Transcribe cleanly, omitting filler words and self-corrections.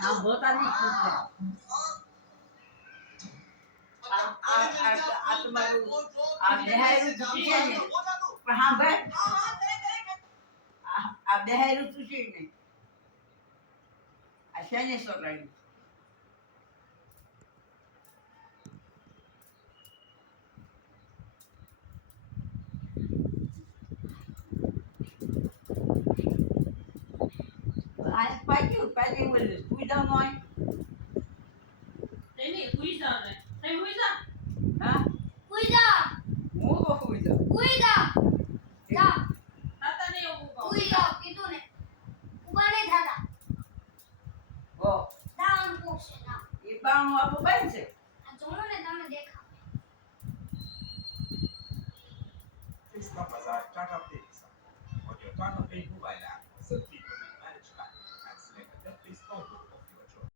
હા હોતા નહીં પૂછે આ તમારું આ બેહાયરું પૂછે ને પણ હા ભાઈ આ બેહાયરું પૂછે ને આ શેને સોરાયું આ પાક્યું પાક્યું બોલે કુઈદા નોય તેની કુઈદા ને તે કુઈદા હા કુઈદા હું તો કુઈદા કુઈદા જા તાતા ને એવું કહો કુઈદા કીધું ને ઉભા નહીં થતા હો દાન પોક્ષે ના એ બાણું આપણું બંધ છે આ જોણો ને તમે દેખાવ Fez para passar, traga a pizza. Onde eu tô no bem, vai lá.